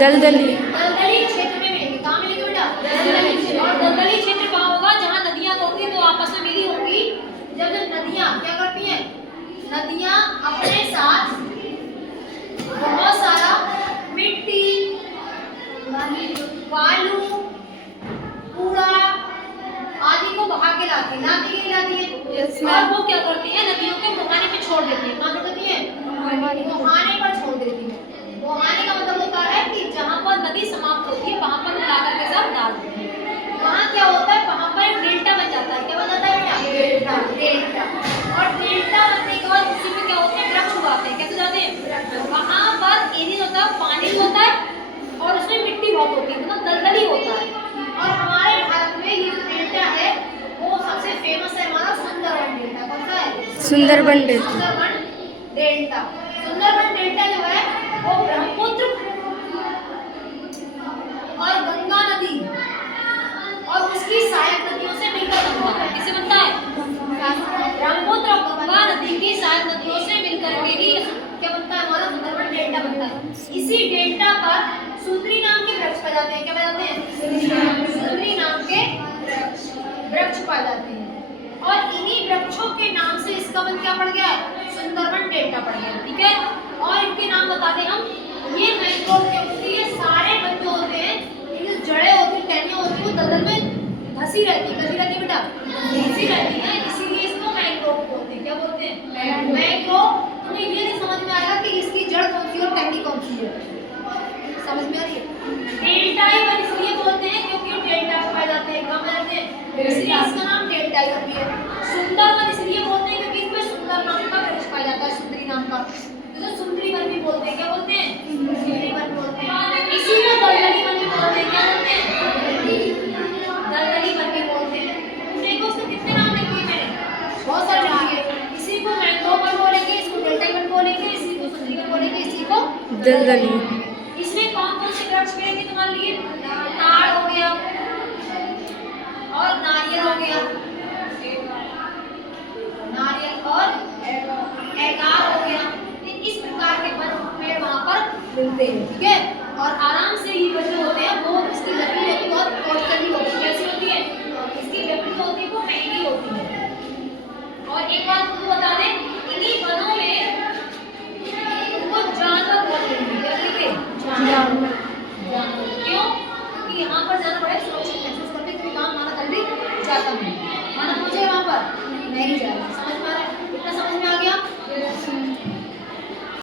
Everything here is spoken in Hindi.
दलदली दलदली क्षेत्र में मिलेंगे। कहाँ मिलेंगे बेटा? दलदली क्षेत्र। और दलदली क्षेत्र कहाँ होगा? जहाँ नदियाँ होंगी तो आपस में मिली होंगी। जब नदियाँ क्या करती हैं? नदियाँ अपने साथ बहुत सारा मिट्टी, बालू, कूड़ा आदि को बहा के लाती है। लाती है और वो क्या करती है? नदियों के मुहाने पे छोड़ देती है। कहाँ छोड़ देती है? मुहाने पर छोड़ देती है। मुहाने का मतलब होता है कि जहाँ पर नदी समाप्त होती है वहाँ पर ला करके सब डाल देती है। वहाँ क्या होता है? वहाँ पर एक डेल्टा बन जाता है। क्या बन जाता है बेटा? डेल्टा। और डेल्टा बनने के बाद उसी में क्या होते हैं? वृक्ष उगाते हैं। कैसे जाते हैं? वहाँ पर एरिया होता है, पानी होता है और उसमें मिट्टी बहुत होती है, मतलब दलदली होता है। और हमारे भारत में ये जो डेल्टा है वो सबसे फेमस है हमारा सुंदरबन डेल्टा। कौन सा है? Sundarban delta. Sundarban delta. Sundarban delta जो है वो ब्रह्मपुत्र और गंगा नदी और उसकी सहायक नदियों से मिलकर बनता है। किससे बनता है? ब्रह्मपुत्र और गंगा नदी की सहायक नदियों से मिलकर के ही क्या बनता है? हमारा सुंदरबन डेल्टा बनता है। इसी डेल्टा पर सुंदरी नाम के वृक्ष पाए जाते हैं। क्या पाए जाते हैं? सुंदरी नाम के वृक्ष पाए जाते हैं। और इन्हीं वृक्षों के नाम से इसका वन क्या पड़ गया? सुंदरबन डेल्टा पड़ गया। ठीक है। और इनके नाम बता दें हम। ये मैंग्रोव के होती है, सारे वन जो होते हैं, इनकी जड़ें होती हैं, टहनियां होती हैं, वो दलदल में धसी रहती है। कैसी रहती है बेटा? धसी रहती है, इसीलिए इसको मैंग्रोव बोलते हैं। क्या बोलते हैं? मैंग्रोव। तुम्हें ये नहीं समझ में आएगा कि इसकी जड़ कौन सी है और टहनी कौन सी है। समझ में आ रही है? डेल्टाई वन इसलिए बोलते हैं क्योंकि डेल्टा में पाए जाते हैं। कहाँ पाए जाते हैं? इसलिए इसका नाम डेल्टाई वन भी है। सुंदरवन इसलिए बोलते हैं क्योंकि इसमें सुंदर नाम का वृक्ष पाया जाता है, सुंदरी नाम का। तो सुंदरी वन भी बोलते हैं। क्या बोलते हैं? सुंदरी वन बोलते हैं। इसी को दलदली वन भी बोलते हैं। क्या बोलते हैं? दलदली वन भी बोलते हैं। देखो उसके कितने नाम लिखे हैं मैंने? बहुत सारे लिखे हैं। इसी को मैंग्रोव वन बोलेंगे, इसको डेल्टाई वन बोलेंगे, इसी को सुंदरी वन बोलेंगे, इसी को दलदली। इसमें कौन कौन से वृक्ष मिलेंगे तुम्हारे लिए? ताड़ हो गया और नारियल हो गया, नारियल और एगार हो गया। इस प्रकार के वन पेड़ वहाँ पर मिलते हैं। ठीक है। और आराम से ये वन जो होते हैं वो इसकी लकड़ी होती है बहुत कॉस्टली होती है। कैसी होती है? इसकी लकड़ी होती है वो महंगी होती है। और एक बात तुमको बता दें